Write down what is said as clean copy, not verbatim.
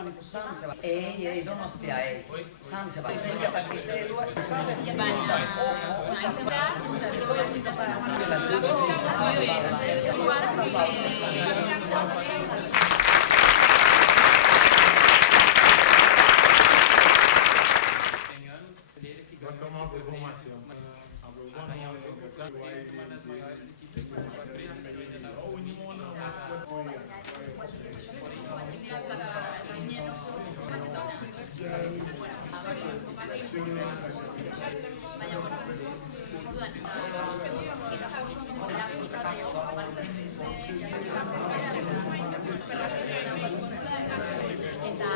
olla niinku Sanseva. Ei, Donostia ei. Sanseva. Minkä takia se ei lue? Bacana uma formação. Uma das maiores equipes Eta